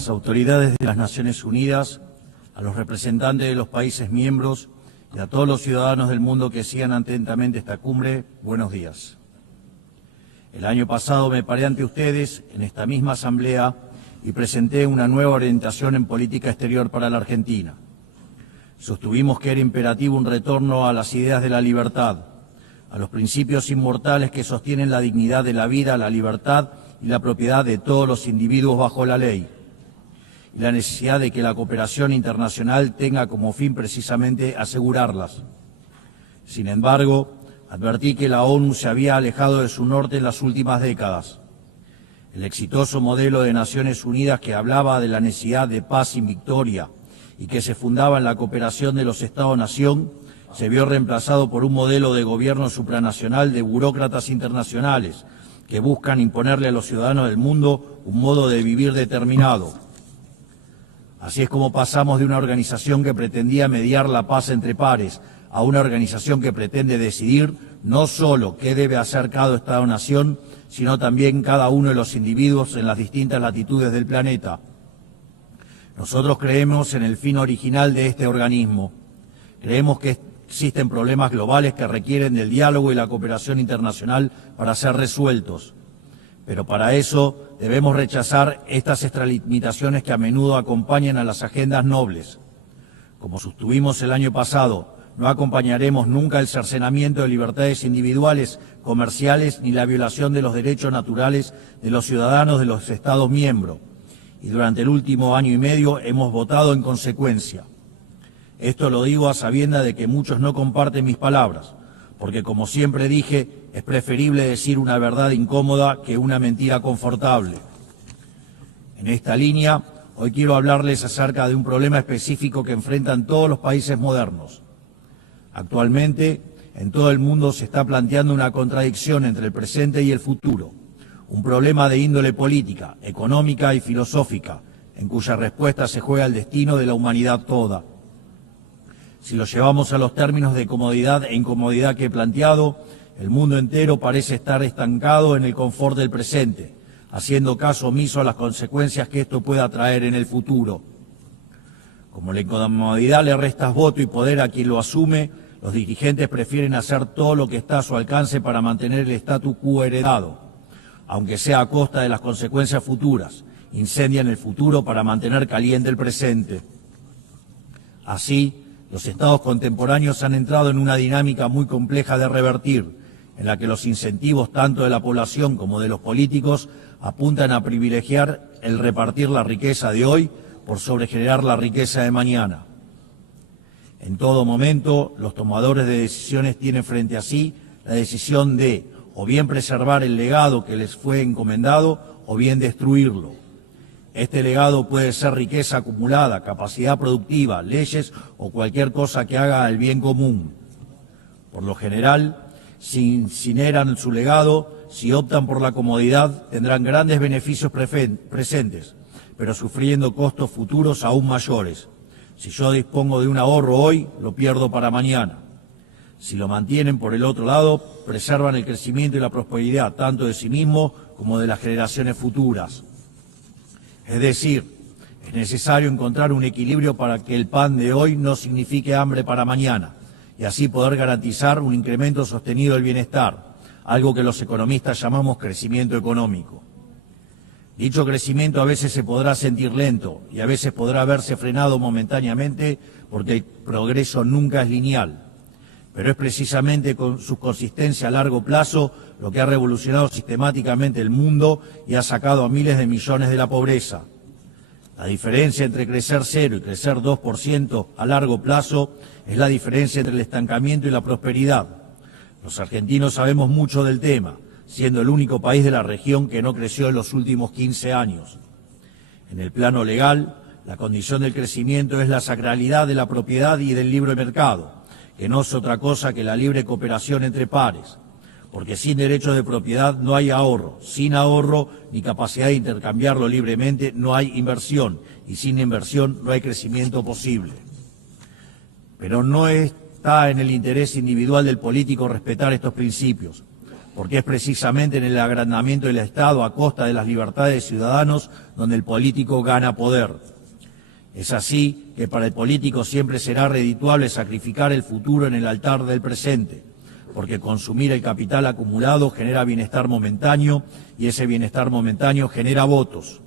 las autoridades de las Naciones Unidas, a los representantes de los países miembros y a todos los ciudadanos del mundo que sigan atentamente esta cumbre, buenos días. El año pasado me paré ante ustedes en esta misma asamblea y presenté una nueva orientación en política exterior para la Argentina. Sostuvimos que era imperativo un retorno a las ideas de la libertad, a los principios inmortales que sostienen la dignidad de la vida, la libertad y la propiedad de todos los individuos bajo la ley, y la necesidad de que la cooperación internacional tenga como fin precisamente asegurarlas. Sin embargo, advertí que la ONU se había alejado de su norte en las últimas décadas. El exitoso modelo de Naciones Unidas que hablaba de la necesidad de paz sin victoria y que se fundaba en la cooperación de los Estados-nación, se vio reemplazado por un modelo de gobierno supranacional de burócratas internacionales que buscan imponerle a los ciudadanos del mundo un modo de vivir determinado. Así es como pasamos de una organización que pretendía mediar la paz entre pares a una organización que pretende decidir no solo qué debe hacer cada Estado-nación, sino también cada uno de los individuos en las distintas latitudes del planeta. Nosotros creemos en el fin original de este organismo. Creemos que existen problemas globales que requieren del diálogo y la cooperación internacional para ser resueltos. Pero para eso debemos rechazar estas extralimitaciones que a menudo acompañan a las agendas nobles. Como sostuvimos el año pasado, no acompañaremos nunca el cercenamiento de libertades individuales, comerciales, ni la violación de los derechos naturales de los ciudadanos de los Estados miembros. Y durante el último año y medio hemos votado en consecuencia. Esto lo digo a sabiendas de que muchos no comparten mis palabras, porque como siempre dije, es preferible decir una verdad incómoda que una mentira confortable. En esta línea, hoy quiero hablarles acerca de un problema específico que enfrentan todos los países modernos. Actualmente, en todo el mundo se está planteando una contradicción entre el presente y el futuro, un problema de índole política, económica y filosófica, en cuya respuesta se juega el destino de la humanidad toda. Si lo llevamos a los términos de comodidad e incomodidad que he planteado, el mundo entero parece estar estancado en el confort del presente, haciendo caso omiso a las consecuencias que esto pueda traer en el futuro. Como la incomodidad le resta voto y poder a quien lo asume, los dirigentes prefieren hacer todo lo que está a su alcance para mantener el statu quo heredado, aunque sea a costa de las consecuencias futuras. Incendian el futuro para mantener caliente el presente. Así, los estados contemporáneos han entrado en una dinámica muy compleja de revertir, en la que los incentivos tanto de la población como de los políticos apuntan a privilegiar el repartir la riqueza de hoy por sobre generar la riqueza de mañana. En todo momento, los tomadores de decisiones tienen frente a sí la decisión de o bien preservar el legado que les fue encomendado o bien destruirlo. Este legado puede ser riqueza acumulada, capacidad productiva, leyes o cualquier cosa que haga el bien común. Por lo general, si incineran su legado, si optan por la comodidad, tendrán grandes beneficios presentes, pero sufriendo costos futuros aún mayores. Si yo dispongo de un ahorro hoy, lo pierdo para mañana. Si lo mantienen por el otro lado, preservan el crecimiento y la prosperidad, tanto de sí mismos como de las generaciones futuras. Es decir, es necesario encontrar un equilibrio para que el pan de hoy no signifique hambre para mañana y así poder garantizar un incremento sostenido del bienestar, algo que los economistas llamamos crecimiento económico. Dicho crecimiento a veces se podrá sentir lento y a veces podrá verse frenado momentáneamente porque el progreso nunca es lineal. Pero es precisamente con su consistencia a largo plazo lo que ha revolucionado sistemáticamente el mundo y ha sacado a miles de millones de la pobreza. La diferencia entre crecer 0 y crecer 2% a largo plazo es la diferencia entre el estancamiento y la prosperidad. Los argentinos sabemos mucho del tema, siendo el único país de la región que no creció en los últimos 15 años. En el plano legal, la condición del crecimiento es la sacralidad de la propiedad y del libre mercado, que no es otra cosa que la libre cooperación entre pares, porque sin derecho de propiedad no hay ahorro, sin ahorro ni capacidad de intercambiarlo libremente no hay inversión, y sin inversión no hay crecimiento posible. Pero no está en el interés individual del político respetar estos principios, porque es precisamente en el agrandamiento del Estado a costa de las libertades de ciudadanos donde el político gana poder. Es así que para el político siempre será redituable sacrificar el futuro en el altar del presente, porque consumir el capital acumulado genera bienestar momentáneo y ese bienestar momentáneo genera votos.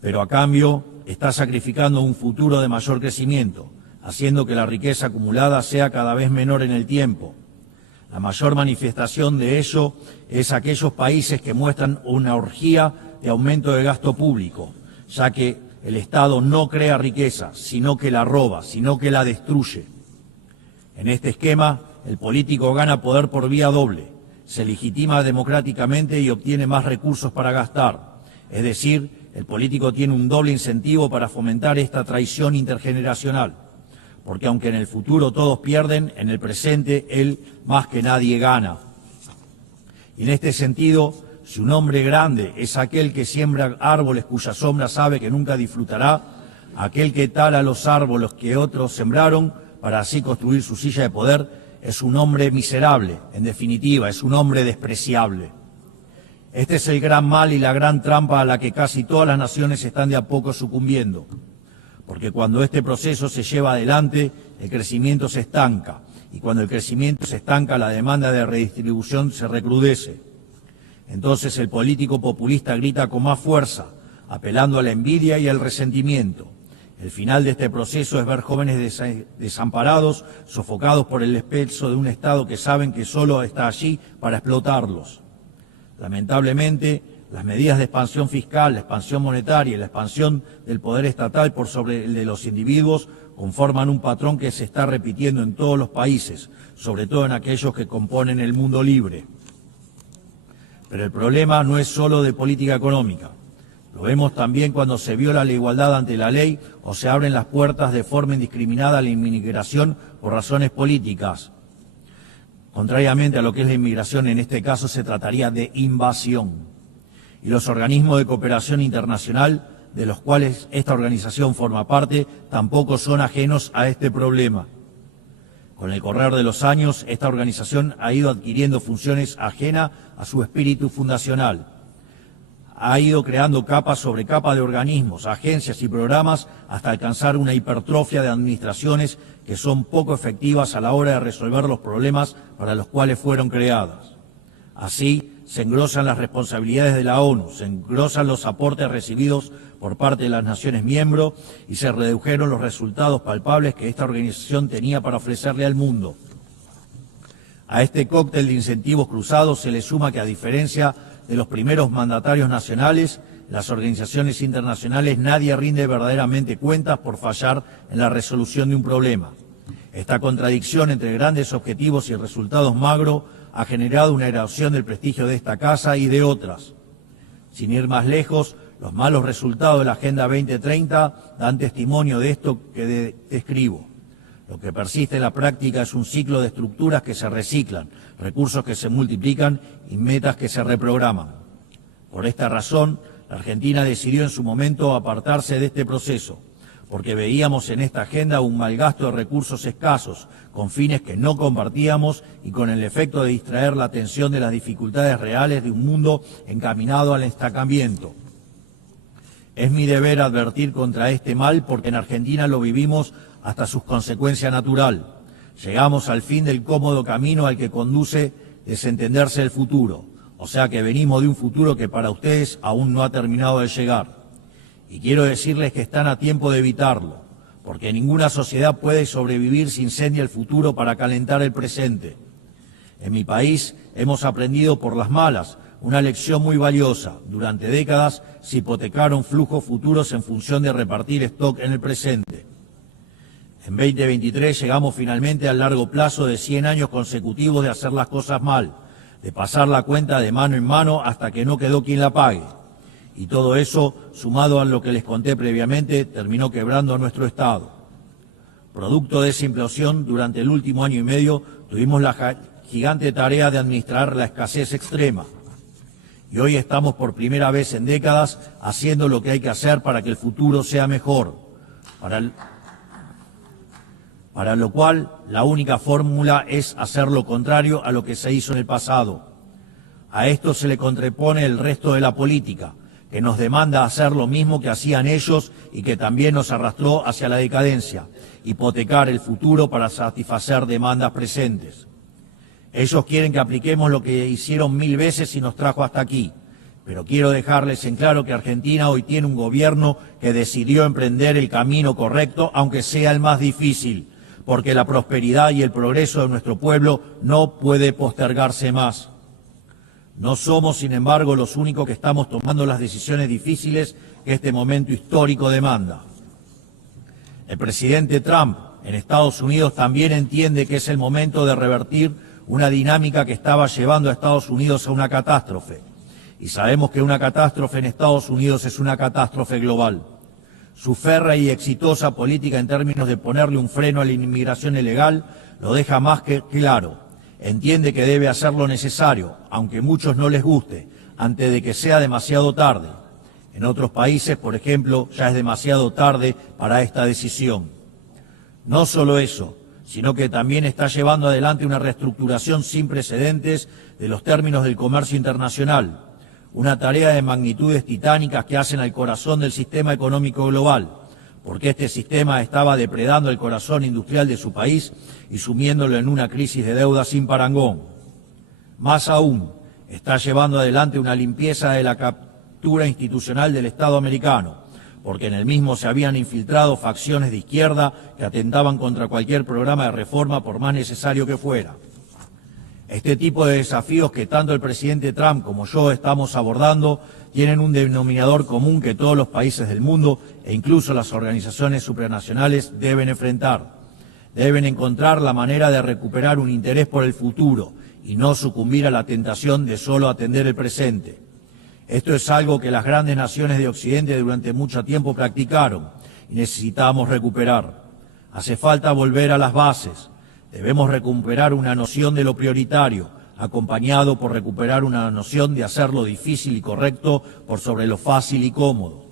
Pero a cambio está sacrificando un futuro de mayor crecimiento, haciendo que la riqueza acumulada sea cada vez menor en el tiempo. La mayor manifestación de ello es aquellos países que muestran una orgía de aumento del gasto público, ya que el Estado no crea riqueza, sino que la roba, sino que la destruye. En este esquema, el político gana poder por vía doble, se legitima democráticamente y obtiene más recursos para gastar. Es decir, el político tiene un doble incentivo para fomentar esta traición intergeneracional, porque aunque en el futuro todos pierden, en el presente él más que nadie gana. Y en este sentido, si un hombre grande es aquel que siembra árboles cuya sombra sabe que nunca disfrutará, aquel que tala los árboles que otros sembraron para así construir su silla de poder, es un hombre miserable, en definitiva, es un hombre despreciable. Este es el gran mal y la gran trampa a la que casi todas las naciones están de a poco sucumbiendo, porque cuando este proceso se lleva adelante, el crecimiento se estanca, y cuando el crecimiento se estanca, la demanda de redistribución se recrudece. Entonces el político populista grita con más fuerza, apelando a la envidia y al resentimiento. El final de este proceso es ver jóvenes desamparados, sofocados por el peso de un Estado que saben que solo está allí para explotarlos. Lamentablemente, las medidas de expansión fiscal, la expansión monetaria y la expansión del poder estatal por sobre el de los individuos conforman un patrón que se está repitiendo en todos los países, sobre todo en aquellos que componen el mundo libre. Pero el problema no es solo de política económica. Lo vemos también cuando se viola la igualdad ante la ley o se abren las puertas de forma indiscriminada a la inmigración por razones políticas. Contrariamente a lo que es la inmigración, en este caso se trataría de invasión. Y los organismos de cooperación internacional, de los cuales esta organización forma parte, tampoco son ajenos a este problema. Con el correr de los años, esta organización ha ido adquiriendo funciones ajenas a su espíritu fundacional. Ha ido creando capa sobre capa de organismos, agencias y programas hasta alcanzar una hipertrofia de administraciones que son poco efectivas a la hora de resolver los problemas para los cuales fueron creadas. Así, se engrosan las responsabilidades de la ONU, se engrosan los aportes recibidos por parte de las naciones miembros y se redujeron los resultados palpables que esta organización tenía para ofrecerle al mundo. A este cóctel de incentivos cruzados se le suma que, a diferencia de los primeros mandatarios nacionales, las organizaciones internacionales nadie rinde verdaderamente cuentas por fallar en la resolución de un problema. Esta contradicción entre grandes objetivos y resultados magros ha generado una erosión del prestigio de esta casa y de otras. Sin ir más lejos, los malos resultados de la Agenda 2030 dan testimonio de esto que describo. Lo que persiste en la práctica es un ciclo de estructuras que se reciclan, recursos que se multiplican y metas que se reprograman. Por esta razón, la Argentina decidió en su momento apartarse de este proceso, porque veíamos en esta agenda un malgasto de recursos escasos, con fines que no compartíamos y con el efecto de distraer la atención de las dificultades reales de un mundo encaminado al estancamiento. Es mi deber advertir contra este mal porque en Argentina lo vivimos hasta su consecuencia natural. Llegamos al fin del cómodo camino al que conduce desentenderse el futuro, o sea que venimos de un futuro que para ustedes aún no ha terminado de llegar. Y quiero decirles que están a tiempo de evitarlo, porque ninguna sociedad puede sobrevivir si incendia el futuro para calentar el presente. En mi país hemos aprendido por las malas una lección muy valiosa. Durante décadas se hipotecaron flujos futuros en función de repartir stock en el presente. En 2023 llegamos finalmente al largo plazo de 100 años consecutivos de hacer las cosas mal, de pasar la cuenta de mano en mano hasta que no quedó quien la pague. Y todo eso, sumado a lo que les conté previamente, terminó quebrando a nuestro Estado. Producto de esa implosión, durante el último año y medio tuvimos la gigante tarea de administrar la escasez extrema. Y hoy estamos por primera vez en décadas haciendo lo que hay que hacer para que el futuro sea mejor. para lo cual la única fórmula es hacer lo contrario a lo que se hizo en el pasado. A esto se le contrapone el resto de la política, que nos demanda hacer lo mismo que hacían ellos y que también nos arrastró hacia la decadencia, hipotecar el futuro para satisfacer demandas presentes. Ellos quieren que apliquemos lo que hicieron 1000 veces y nos trajo hasta aquí. Pero quiero dejarles en claro que Argentina hoy tiene un gobierno que decidió emprender el camino correcto, aunque sea el más difícil, porque la prosperidad y el progreso de nuestro pueblo no puede postergarse más. No somos, sin embargo, los únicos que estamos tomando las decisiones difíciles que este momento histórico demanda. El presidente Trump en Estados Unidos también entiende que es el momento de revertir una dinámica que estaba llevando a Estados Unidos a una catástrofe. Y sabemos que una catástrofe en Estados Unidos es una catástrofe global. Su férrea y exitosa política en términos de ponerle un freno a la inmigración ilegal lo deja más que claro. Entiende que debe hacer lo necesario, aunque a muchos no les guste, antes de que sea demasiado tarde. En otros países, por ejemplo, ya es demasiado tarde para esta decisión. No solo eso, sino que también está llevando adelante una reestructuración sin precedentes de los términos del comercio internacional, una tarea de magnitudes titánicas que hacen al corazón del sistema económico global, porque este sistema estaba depredando el corazón industrial de su país y sumiéndolo en una crisis de deuda sin parangón. Más aún, está llevando adelante una limpieza de la captura institucional del Estado americano, porque en el mismo se habían infiltrado facciones de izquierda que atentaban contra cualquier programa de reforma por más necesario que fuera. Este tipo de desafíos que tanto el presidente Trump como yo estamos abordando tienen un denominador común que todos los países del mundo e incluso las organizaciones supranacionales deben enfrentar. Deben encontrar la manera de recuperar un interés por el futuro y no sucumbir a la tentación de solo atender el presente. Esto es algo que las grandes naciones de Occidente durante mucho tiempo practicaron y necesitamos recuperar. Hace falta volver a las bases. Debemos recuperar una noción de lo prioritario, acompañado por recuperar una noción de hacer lo difícil y correcto por sobre lo fácil y cómodo.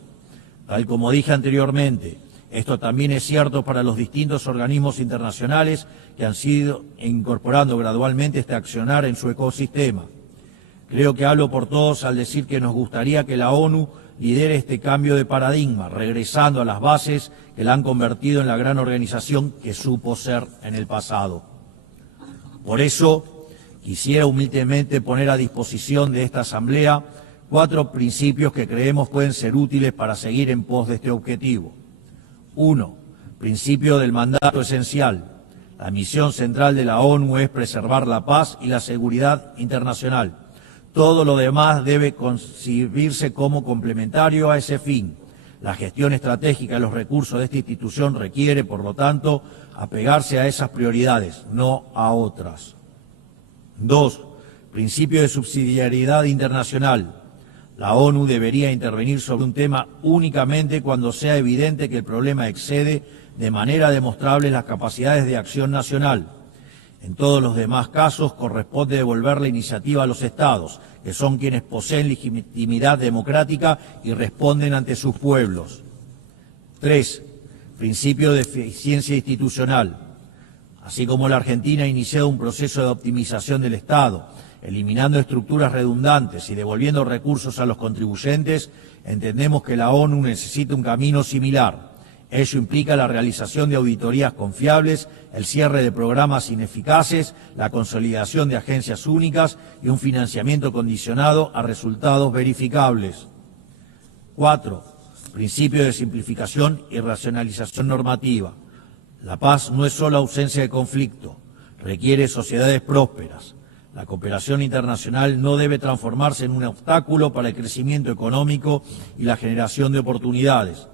Tal como dije anteriormente, esto también es cierto para los distintos organismos internacionales que han sido incorporando gradualmente este accionar en su ecosistema. Creo que hablo por todos al decir que nos gustaría que la ONU lidere este cambio de paradigma, regresando a las bases que la han convertido en la gran organización que supo ser en el pasado. Por eso, quisiera humildemente poner a disposición de esta Asamblea 4 principios que creemos pueden ser útiles para seguir en pos de este objetivo. 1. Principio del mandato esencial. La misión central de la ONU es preservar la paz y la seguridad internacional. Todo lo demás debe concebirse como complementario a ese fin. La gestión estratégica de los recursos de esta institución requiere, por lo tanto, apegarse a esas prioridades, no a otras. 2. Principio de subsidiariedad internacional. La ONU debería intervenir sobre un tema únicamente cuando sea evidente que el problema excede de manera demostrable las capacidades de acción nacional. En todos los demás casos corresponde devolver la iniciativa a los Estados, que son quienes poseen legitimidad democrática y responden ante sus pueblos. 3. Principio de eficiencia institucional. Así como la Argentina ha iniciado un proceso de optimización del Estado, eliminando estructuras redundantes y devolviendo recursos a los contribuyentes, entendemos que la ONU necesita un camino similar. Ello implica la realización de auditorías confiables, el cierre de programas ineficaces, la consolidación de agencias únicas y un financiamiento condicionado a resultados verificables. 4. Principio de simplificación y racionalización normativa. La paz no es solo ausencia de conflicto, requiere sociedades prósperas. La cooperación internacional no debe transformarse en un obstáculo para el crecimiento económico y la generación de oportunidades.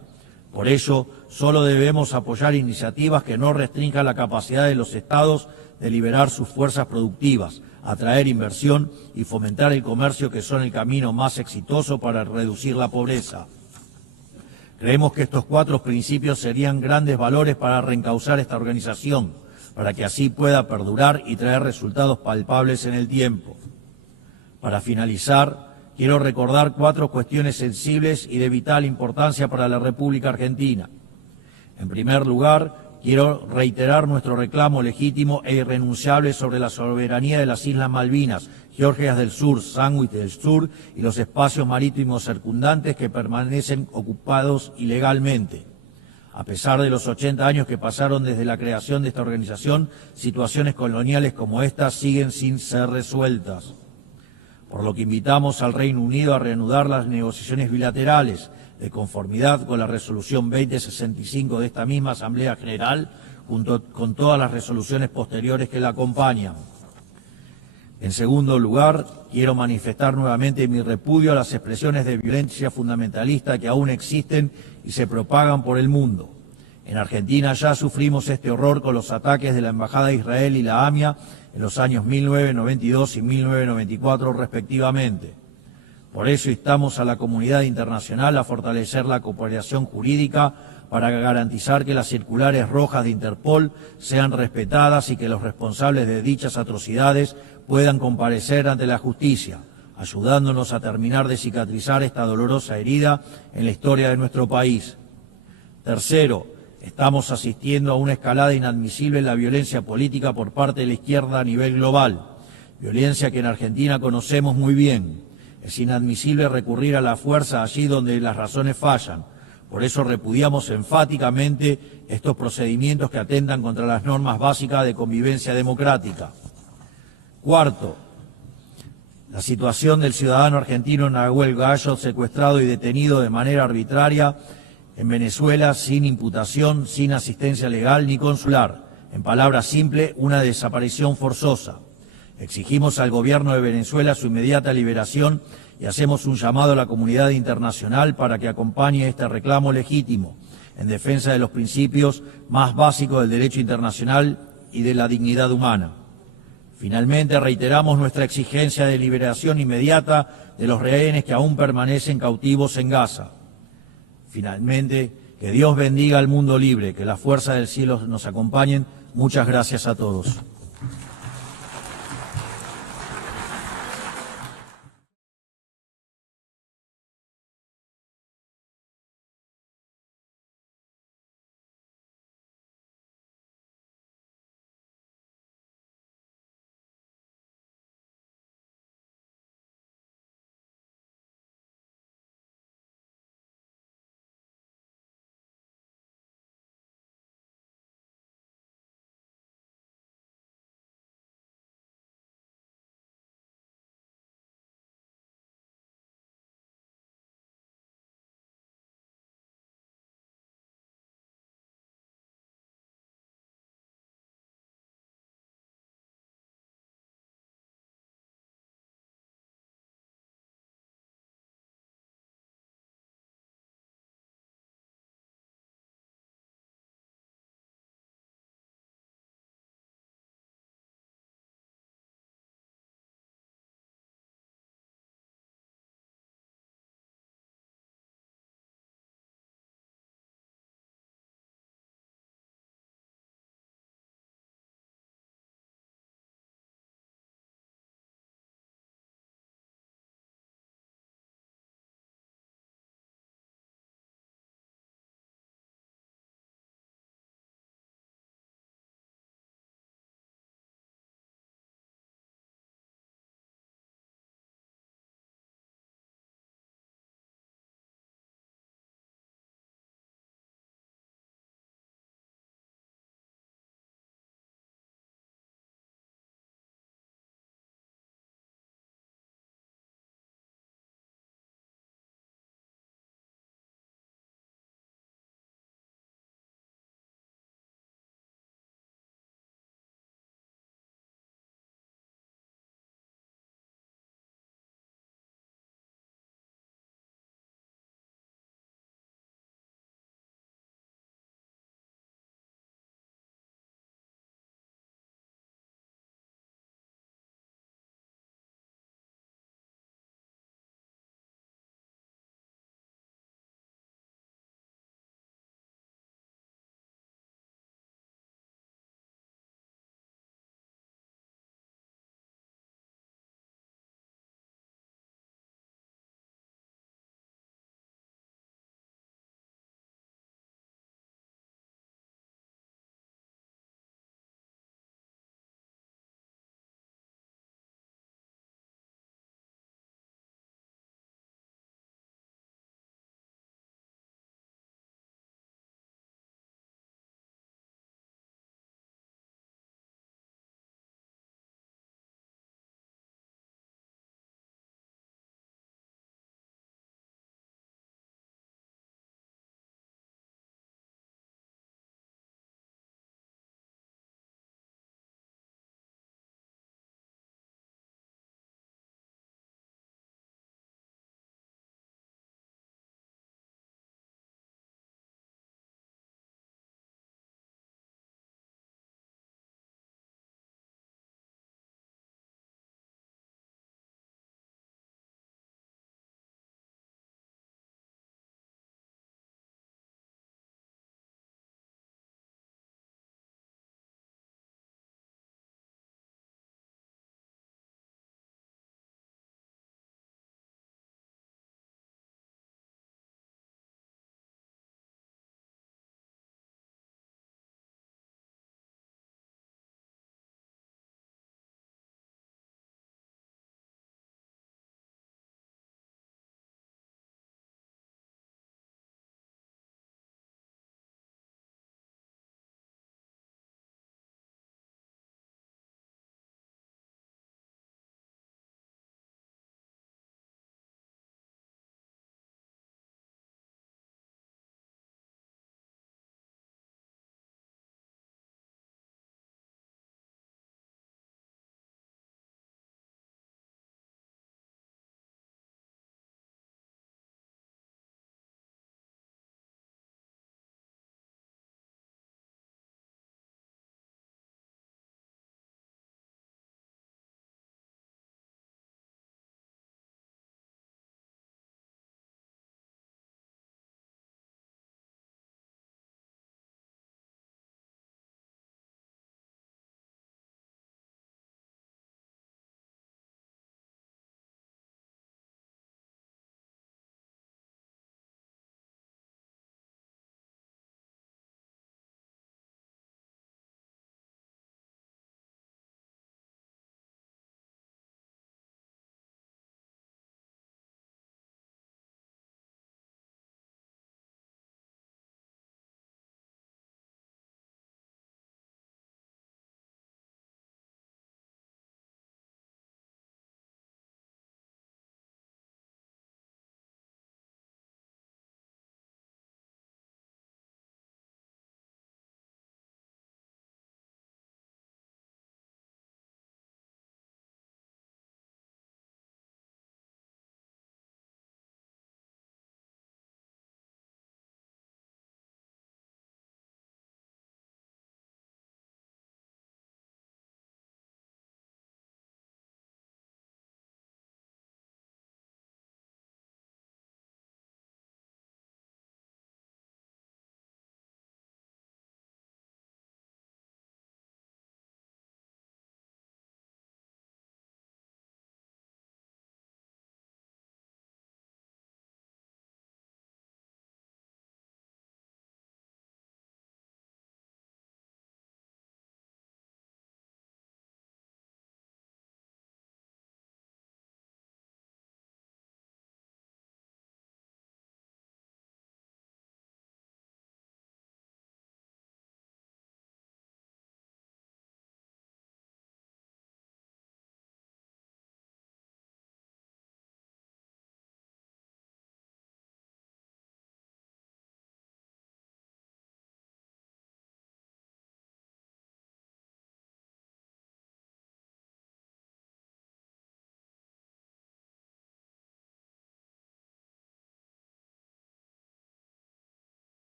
Por ello, solo debemos apoyar iniciativas que no restrinjan la capacidad de los Estados de liberar sus fuerzas productivas, atraer inversión y fomentar el comercio, que son el camino más exitoso para reducir la pobreza. Creemos que estos 4 principios serían grandes valores para reencauzar esta organización, para que así pueda perdurar y traer resultados palpables en el tiempo. Para finalizar, quiero recordar 4 cuestiones sensibles y de vital importancia para la República Argentina. En primer lugar, quiero reiterar nuestro reclamo legítimo e irrenunciable sobre la soberanía de las Islas Malvinas, Georgias del Sur, Sandwich del Sur y los espacios marítimos circundantes que permanecen ocupados ilegalmente. A pesar de los 80 años que pasaron desde la creación de esta organización, situaciones coloniales como esta siguen sin ser resueltas. Por lo que invitamos al Reino Unido a reanudar las negociaciones bilaterales, de conformidad con la resolución 2065 de esta misma Asamblea General, junto con todas las resoluciones posteriores que la acompañan. En segundo lugar, quiero manifestar nuevamente mi repudio a las expresiones de violencia fundamentalista que aún existen y se propagan por el mundo. En Argentina ya sufrimos este horror con los ataques de la Embajada de Israel y la AMIA en los años 1992 y 1994 respectivamente. Por eso instamos a la comunidad internacional a fortalecer la cooperación jurídica para garantizar que las circulares rojas de Interpol sean respetadas y que los responsables de dichas atrocidades puedan comparecer ante la justicia, ayudándonos a terminar de cicatrizar esta dolorosa herida en la historia de nuestro país. Tercero, estamos asistiendo a una escalada inadmisible en la violencia política por parte de la izquierda a nivel global, violencia que en Argentina conocemos muy bien. Es inadmisible recurrir a la fuerza allí donde las razones fallan. Por eso repudiamos enfáticamente estos procedimientos que atentan contra las normas básicas de convivencia democrática. Cuarto, la situación del ciudadano argentino Nahuel Gallo, secuestrado y detenido de manera arbitraria en Venezuela sin imputación, sin asistencia legal ni consular. En palabras simples, una desaparición forzosa. Exigimos al gobierno de Venezuela su inmediata liberación y hacemos un llamado a la comunidad internacional para que acompañe este reclamo legítimo en defensa de los principios más básicos del derecho internacional y de la dignidad humana. Finalmente, reiteramos nuestra exigencia de liberación inmediata de los rehenes que aún permanecen cautivos en Gaza. Finalmente, que Dios bendiga al mundo libre, que las fuerzas del cielo nos acompañen. Muchas gracias a todos.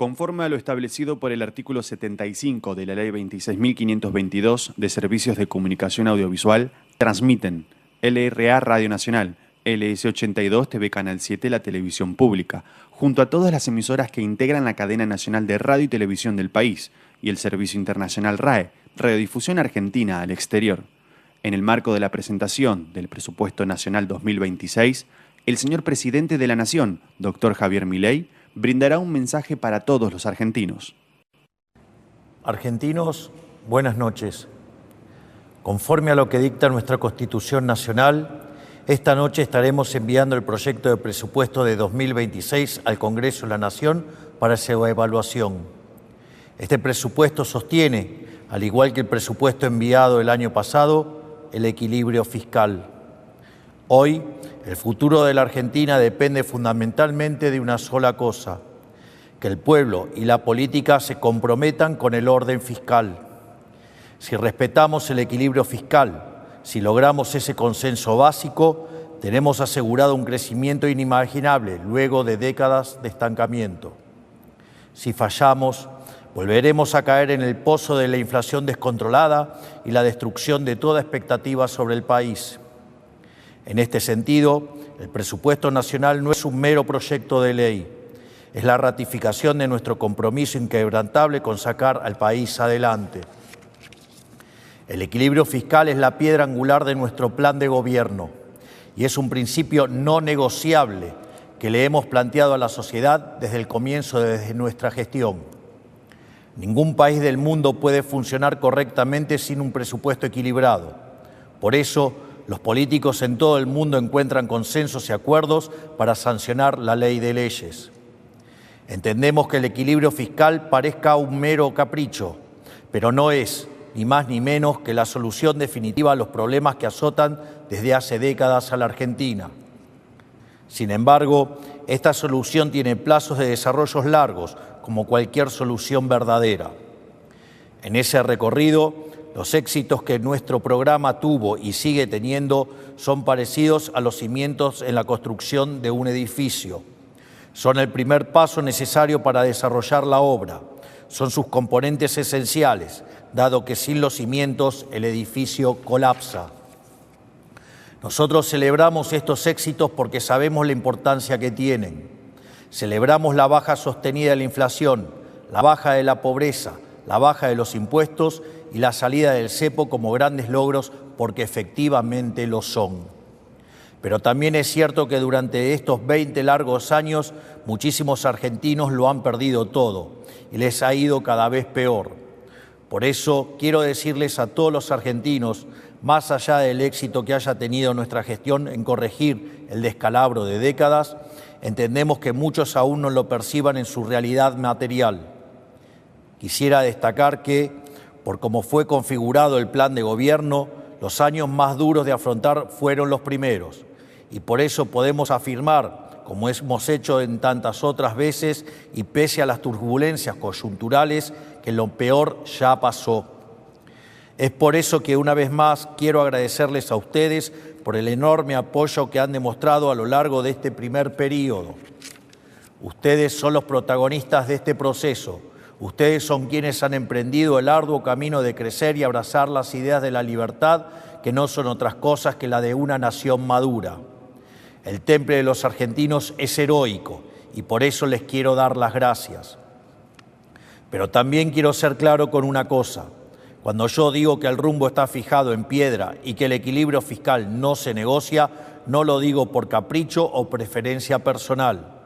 Conforme a lo establecido por el artículo 75 de la Ley 26.522 de Servicios de Comunicación Audiovisual, transmiten LRA Radio Nacional, LS82 TV Canal 7, la televisión pública, junto a todas las emisoras que integran la cadena nacional de radio y televisión del país, y el servicio internacional RAE, Radiodifusión Argentina al exterior. En el marco de la presentación del Presupuesto Nacional 2026, el señor Presidente de la Nación, Dr. Javier Milei, brindará un mensaje para todos los argentinos. Argentinos, buenas noches. Conforme a lo que dicta nuestra Constitución Nacional, esta noche estaremos enviando el proyecto de presupuesto de 2026 al Congreso de la Nación para su evaluación. Este presupuesto sostiene, al igual que el presupuesto enviado el año pasado, el equilibrio fiscal. Hoy, el futuro de la Argentina depende fundamentalmente de una sola cosa: que el pueblo y la política se comprometan con el orden fiscal. Si respetamos el equilibrio fiscal, si logramos ese consenso básico, tenemos asegurado un crecimiento inimaginable luego de décadas de estancamiento. Si fallamos, volveremos a caer en el pozo de la inflación descontrolada y la destrucción de toda expectativa sobre el país. En este sentido, el presupuesto nacional no es un mero proyecto de ley, es la ratificación de nuestro compromiso inquebrantable con sacar al país adelante. El equilibrio fiscal es la piedra angular de nuestro plan de gobierno y es un principio no negociable que le hemos planteado a la sociedad desde el comienzo de nuestra gestión. Ningún país del mundo puede funcionar correctamente sin un presupuesto equilibrado. Por eso, los políticos en todo el mundo encuentran consensos y acuerdos para sancionar la ley de leyes. Entendemos que el equilibrio fiscal parezca un mero capricho, pero no es, ni más ni menos, que la solución definitiva a los problemas que azotan desde hace décadas a la Argentina. Sin embargo, esta solución tiene plazos de desarrollo largos, como cualquier solución verdadera. En ese recorrido, los éxitos que nuestro programa tuvo y sigue teniendo son parecidos a los cimientos en la construcción de un edificio. Son el primer paso necesario para desarrollar la obra. Son sus componentes esenciales, dado que sin los cimientos el edificio colapsa. Nosotros celebramos estos éxitos porque sabemos la importancia que tienen. Celebramos la baja sostenida de la inflación, la baja de la pobreza, la baja de los impuestos y la salida del cepo como grandes logros porque efectivamente lo son. Pero también es cierto que durante estos 20 largos años muchísimos argentinos lo han perdido todo y les ha ido cada vez peor. Por eso quiero decirles a todos los argentinos, más allá del éxito que haya tenido nuestra gestión en corregir el descalabro de décadas, entendemos que muchos aún no lo perciban en su realidad material. Quisiera destacar que, por cómo fue configurado el plan de gobierno, los años más duros de afrontar fueron los primeros. Y por eso podemos afirmar, como hemos hecho en tantas otras veces, y pese a las turbulencias coyunturales, que lo peor ya pasó. Es por eso que una vez más quiero agradecerles a ustedes por el enorme apoyo que han demostrado a lo largo de este primer periodo. Ustedes son los protagonistas de este proceso. Ustedes son quienes han emprendido el arduo camino de crecer y abrazar las ideas de la libertad, que no son otras cosas que la de una nación madura. El temple de los argentinos es heroico y por eso les quiero dar las gracias. Pero también quiero ser claro con una cosa. Cuando yo digo que el rumbo está fijado en piedra y que el equilibrio fiscal no se negocia, no lo digo por capricho o preferencia personal.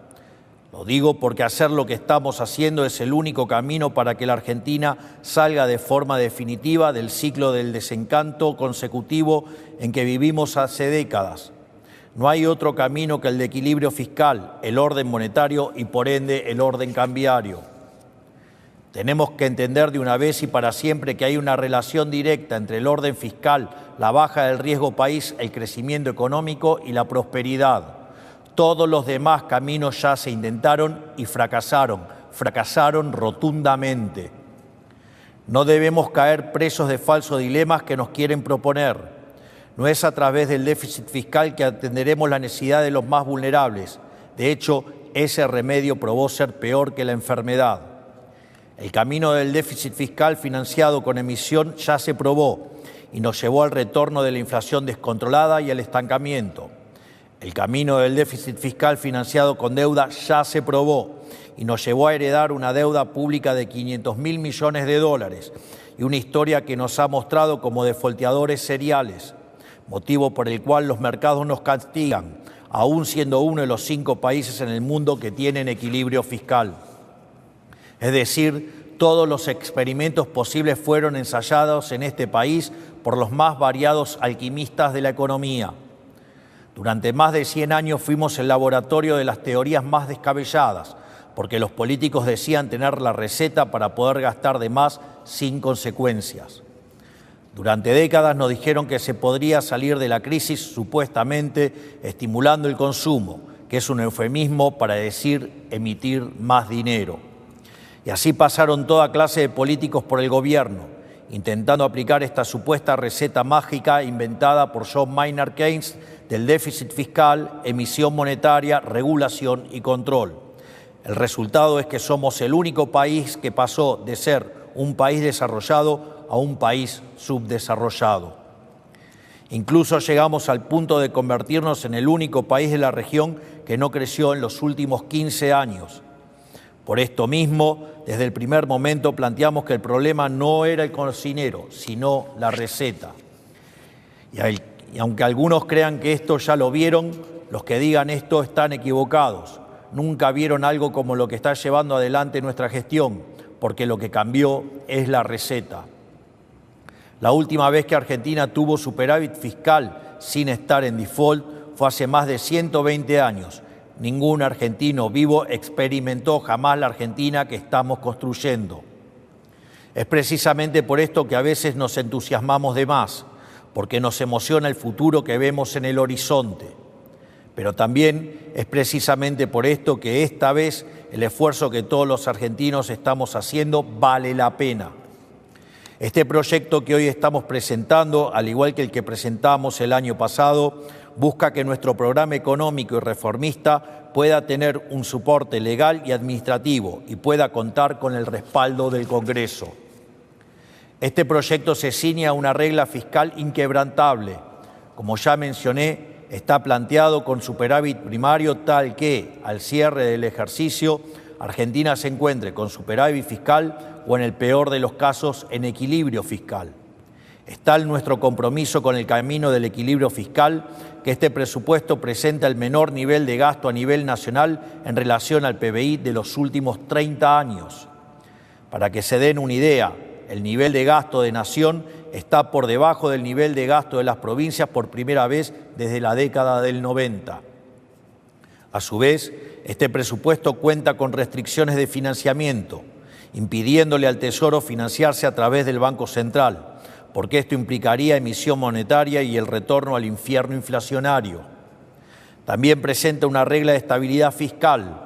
Lo digo porque hacer lo que estamos haciendo es el único camino para que la Argentina salga de forma definitiva del ciclo del desencanto consecutivo en que vivimos hace décadas. No hay otro camino que el de equilibrio fiscal, el orden monetario y por ende el orden cambiario. Tenemos que entender de una vez y para siempre que hay una relación directa entre el orden fiscal, la baja del riesgo país, el crecimiento económico y la prosperidad. Todos los demás caminos ya se intentaron y fracasaron rotundamente. No debemos caer presos de falsos dilemas que nos quieren proponer. No es a través del déficit fiscal que atenderemos la necesidad de los más vulnerables. De hecho, ese remedio probó ser peor que la enfermedad. El camino del déficit fiscal financiado con emisión ya se probó y nos llevó al retorno de la inflación descontrolada y al estancamiento. El camino del déficit fiscal financiado con deuda ya se probó y nos llevó a heredar una deuda pública de 500.000 millones de dólares y una historia que nos ha mostrado como defolteadores seriales, motivo por el cual los mercados nos castigan, aún siendo uno de los 5 países en el mundo que tienen equilibrio fiscal. Es decir, todos los experimentos posibles fueron ensayados en este país por los más variados alquimistas de la economía. Durante más de 100 años fuimos el laboratorio de las teorías más descabelladas, porque los políticos decían tener la receta para poder gastar de más sin consecuencias. Durante décadas nos dijeron que se podría salir de la crisis supuestamente estimulando el consumo, que es un eufemismo para decir emitir más dinero. Y así pasaron toda clase de políticos por el gobierno, intentando aplicar esta supuesta receta mágica inventada por John Maynard Keynes del déficit fiscal, emisión monetaria, regulación y control. El resultado es que somos el único país que pasó de ser un país desarrollado a un país subdesarrollado. Incluso llegamos al punto de convertirnos en el único país de la región que no creció en los últimos 15 años. Por esto mismo, desde el primer momento planteamos que el problema no era el cocinero, sino la receta. Y aunque algunos crean que esto ya lo vieron, los que digan esto están equivocados. Nunca vieron algo como lo que está llevando adelante nuestra gestión, porque lo que cambió es la receta. La última vez que Argentina tuvo superávit fiscal sin estar en default fue hace más de 120 años. Ningún argentino vivo experimentó jamás la Argentina que estamos construyendo. Es precisamente por esto que a veces nos entusiasmamos de más, porque nos emociona el futuro que vemos en el horizonte. Pero también es precisamente por esto que esta vez el esfuerzo que todos los argentinos estamos haciendo vale la pena. Este proyecto que hoy estamos presentando, al igual que el que presentamos el año pasado, busca que nuestro programa económico y reformista pueda tener un soporte legal y administrativo y pueda contar con el respaldo del Congreso. Este proyecto se ciñe a una regla fiscal inquebrantable. Como ya mencioné, está planteado con superávit primario tal que, al cierre del ejercicio, Argentina se encuentre con superávit fiscal o, en el peor de los casos, en equilibrio fiscal. Es tal nuestro compromiso con el camino del equilibrio fiscal que este presupuesto presenta el menor nivel de gasto a nivel nacional en relación al PBI de los últimos 30 años. Para que se den una idea, el nivel de gasto de nación está por debajo del nivel de gasto de las provincias por primera vez desde la década del 90. A su vez, este presupuesto cuenta con restricciones de financiamiento, impidiéndole al Tesoro financiarse a través del Banco Central, porque esto implicaría emisión monetaria y el retorno al infierno inflacionario. También presenta una regla de estabilidad fiscal,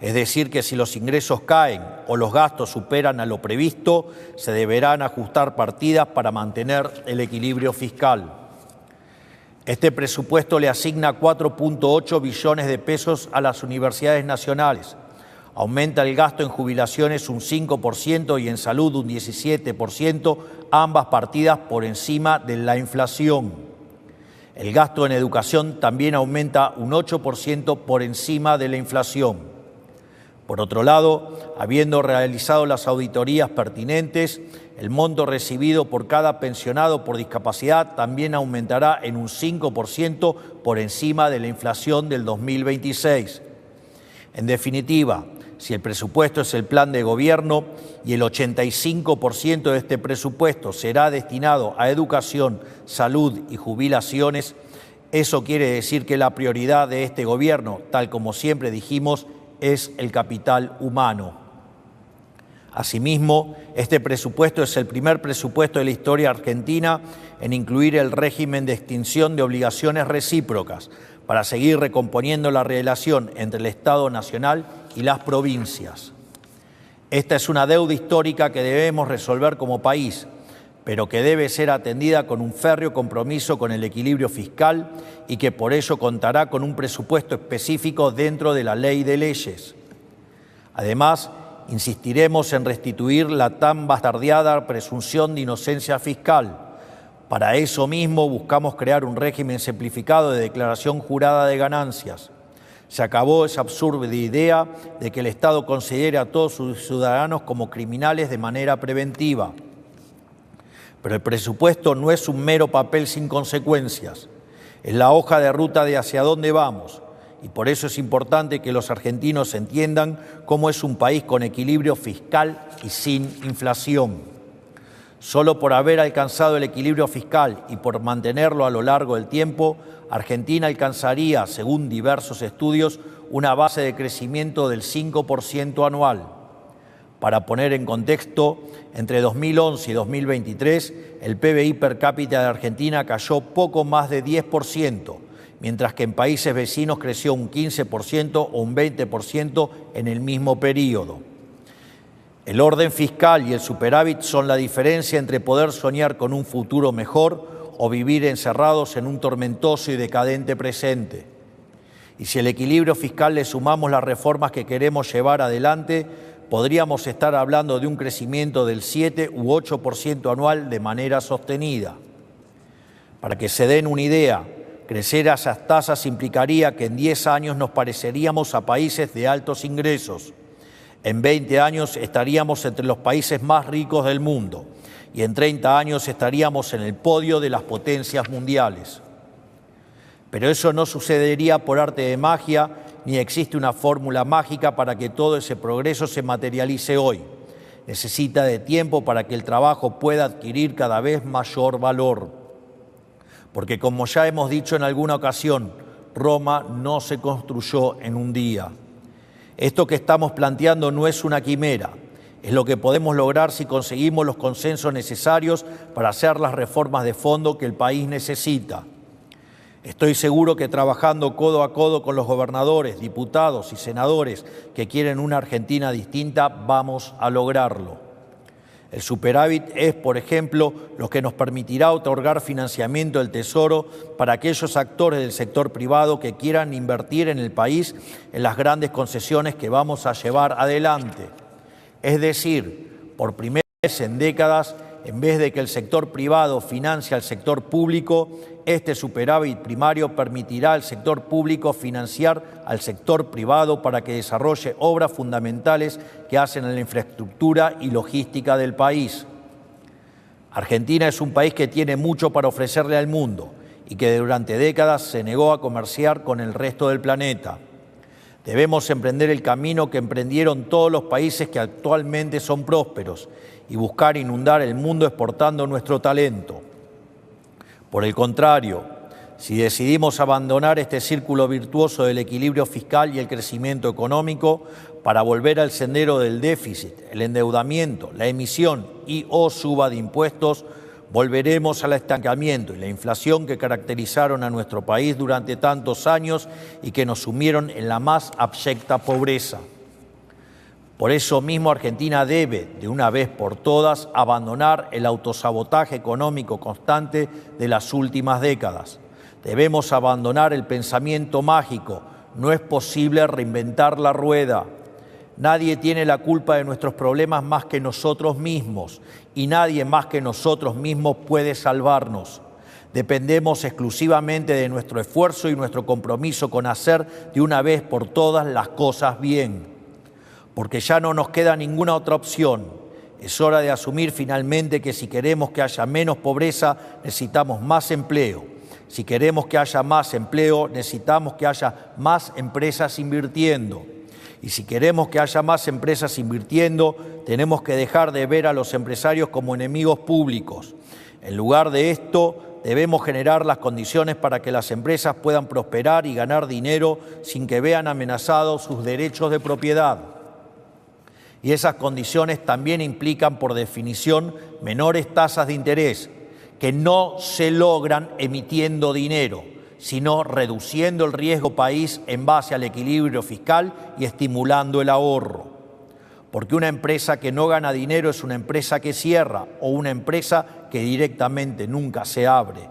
es decir, que si los ingresos caen o los gastos superan a lo previsto, se deberán ajustar partidas para mantener el equilibrio fiscal. Este presupuesto le asigna 4.8 billones de pesos a las universidades nacionales, aumenta el gasto en jubilaciones un 5% y en salud un 17%, ambas partidas por encima de la inflación. El gasto en educación también aumenta un 8% por encima de la inflación. Por otro lado, habiendo realizado las auditorías pertinentes, el monto recibido por cada pensionado por discapacidad también aumentará en un 5% por encima de la inflación del 2026. En definitiva, si el presupuesto es el plan de gobierno y el 85% de este presupuesto será destinado a educación, salud y jubilaciones, eso quiere decir que la prioridad de este gobierno, tal como siempre dijimos, es el capital humano. Asimismo, este presupuesto es el primer presupuesto de la historia argentina en incluir el régimen de extinción de obligaciones recíprocas para seguir recomponiendo la relación entre el Estado Nacional y las provincias. Esta es una deuda histórica que debemos resolver como país, pero que debe ser atendida con un férreo compromiso con el equilibrio fiscal y que por ello contará con un presupuesto específico dentro de la ley de leyes. Además, insistiremos en restituir la tan bastardeada presunción de inocencia fiscal. Para eso mismo buscamos crear un régimen simplificado de declaración jurada de ganancias. Se acabó esa absurda idea de que el Estado considere a todos sus ciudadanos como criminales de manera preventiva. Pero el presupuesto no es un mero papel sin consecuencias. Es la hoja de ruta de hacia dónde vamos. Y por eso es importante que los argentinos entiendan cómo es un país con equilibrio fiscal y sin inflación. Solo por haber alcanzado el equilibrio fiscal y por mantenerlo a lo largo del tiempo, Argentina alcanzaría, según diversos estudios, una base de crecimiento del 5% anual. Para poner en contexto, entre 2011 y 2023, el PBI per cápita de Argentina cayó poco más de 10%, mientras que en países vecinos creció un 15% o un 20% en el mismo periodo. El orden fiscal y el superávit son la diferencia entre poder soñar con un futuro mejor o vivir encerrados en un tormentoso y decadente presente. Y si al equilibrio fiscal le sumamos las reformas que queremos llevar adelante, podríamos estar hablando de un crecimiento del 7 u 8% anual de manera sostenida. Para que se den una idea, crecer a esas tasas implicaría que en 10 años nos pareceríamos a países de altos ingresos. En 20 años estaríamos entre los países más ricos del mundo y en 30 años estaríamos en el podio de las potencias mundiales. Pero eso no sucedería por arte de magia, ni existe una fórmula mágica para que todo ese progreso se materialice hoy. Necesita de tiempo para que el trabajo pueda adquirir cada vez mayor valor. Porque como ya hemos dicho en alguna ocasión, Roma no se construyó en un día. Esto que estamos planteando no es una quimera, es lo que podemos lograr si conseguimos los consensos necesarios para hacer las reformas de fondo que el país necesita. Estoy seguro que trabajando codo a codo con los gobernadores, diputados y senadores que quieren una Argentina distinta, vamos a lograrlo. El superávit es, por ejemplo, lo que nos permitirá otorgar financiamiento del Tesoro para aquellos actores del sector privado que quieran invertir en el país en las grandes concesiones que vamos a llevar adelante. Es decir, por primera vez en décadas, en vez de que el sector privado financie al sector público, este superávit primario permitirá al sector público financiar al sector privado para que desarrolle obras fundamentales que hacen a la infraestructura y logística del país. Argentina es un país que tiene mucho para ofrecerle al mundo y que durante décadas se negó a comerciar con el resto del planeta. Debemos emprender el camino que emprendieron todos los países que actualmente son prósperos y buscar inundar el mundo exportando nuestro talento. Por el contrario, si decidimos abandonar este círculo virtuoso del equilibrio fiscal y el crecimiento económico para volver al sendero del déficit, el endeudamiento, la emisión y o suba de impuestos, volveremos al estancamiento y la inflación que caracterizaron a nuestro país durante tantos años y que nos sumieron en la más abyecta pobreza. Por eso mismo Argentina debe, de una vez por todas, abandonar el autosabotaje económico constante de las últimas décadas. Debemos abandonar el pensamiento mágico. No es posible reinventar la rueda. Nadie tiene la culpa de nuestros problemas más que nosotros mismos y nadie más que nosotros mismos puede salvarnos. Dependemos exclusivamente de nuestro esfuerzo y nuestro compromiso con hacer de una vez por todas las cosas bien. Porque ya no nos queda ninguna otra opción. Es hora de asumir finalmente que si queremos que haya menos pobreza, necesitamos más empleo. Si queremos que haya más empleo, necesitamos que haya más empresas invirtiendo. Y si queremos que haya más empresas invirtiendo, tenemos que dejar de ver a los empresarios como enemigos públicos. En lugar de esto, debemos generar las condiciones para que las empresas puedan prosperar y ganar dinero sin que vean amenazados sus derechos de propiedad. Y esas condiciones también implican, por definición, menores tasas de interés, que no se logran emitiendo dinero, sino reduciendo el riesgo país en base al equilibrio fiscal y estimulando el ahorro. Porque una empresa que no gana dinero es una empresa que cierra o una empresa que directamente nunca se abre.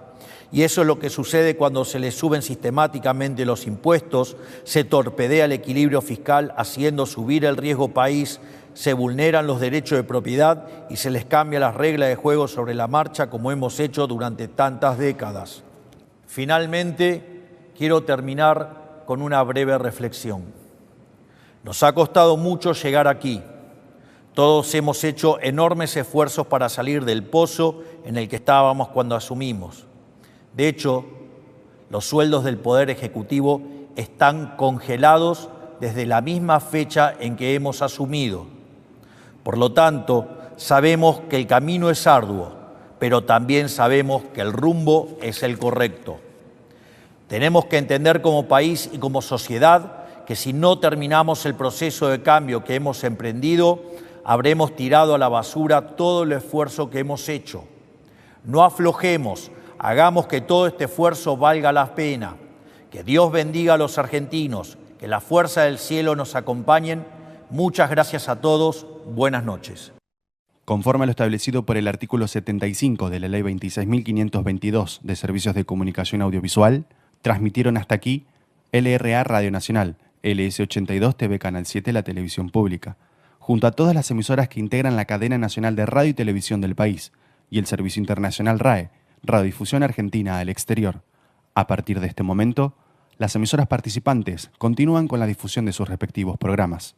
Y eso es lo que sucede cuando se les suben sistemáticamente los impuestos, se torpedea el equilibrio fiscal haciendo subir el riesgo país, se vulneran los derechos de propiedad y se les cambia las reglas de juego sobre la marcha como hemos hecho durante tantas décadas. Finalmente, quiero terminar con una breve reflexión. Nos ha costado mucho llegar aquí. Todos hemos hecho enormes esfuerzos para salir del pozo en el que estábamos cuando asumimos. De hecho, los sueldos del Poder Ejecutivo están congelados desde la misma fecha en que hemos asumido. Por lo tanto, sabemos que el camino es arduo, pero también sabemos que el rumbo es el correcto. Tenemos que entender como país y como sociedad que si no terminamos el proceso de cambio que hemos emprendido, habremos tirado a la basura todo el esfuerzo que hemos hecho. No aflojemos. Hagamos que todo este esfuerzo valga la pena. Que Dios bendiga a los argentinos, que la fuerza del cielo nos acompañen. Muchas gracias a todos. Buenas noches. Conforme a lo establecido por el artículo 75 de la Ley 26.522 de Servicios de Comunicación Audiovisual, transmitieron hasta aquí LRA Radio Nacional, LS82 TV Canal 7, la televisión pública, junto a todas las emisoras que integran la cadena nacional de radio y televisión del país, y el servicio internacional RAE, Radiodifusión Argentina al exterior. A partir de este momento, las emisoras participantes continúan con la difusión de sus respectivos programas.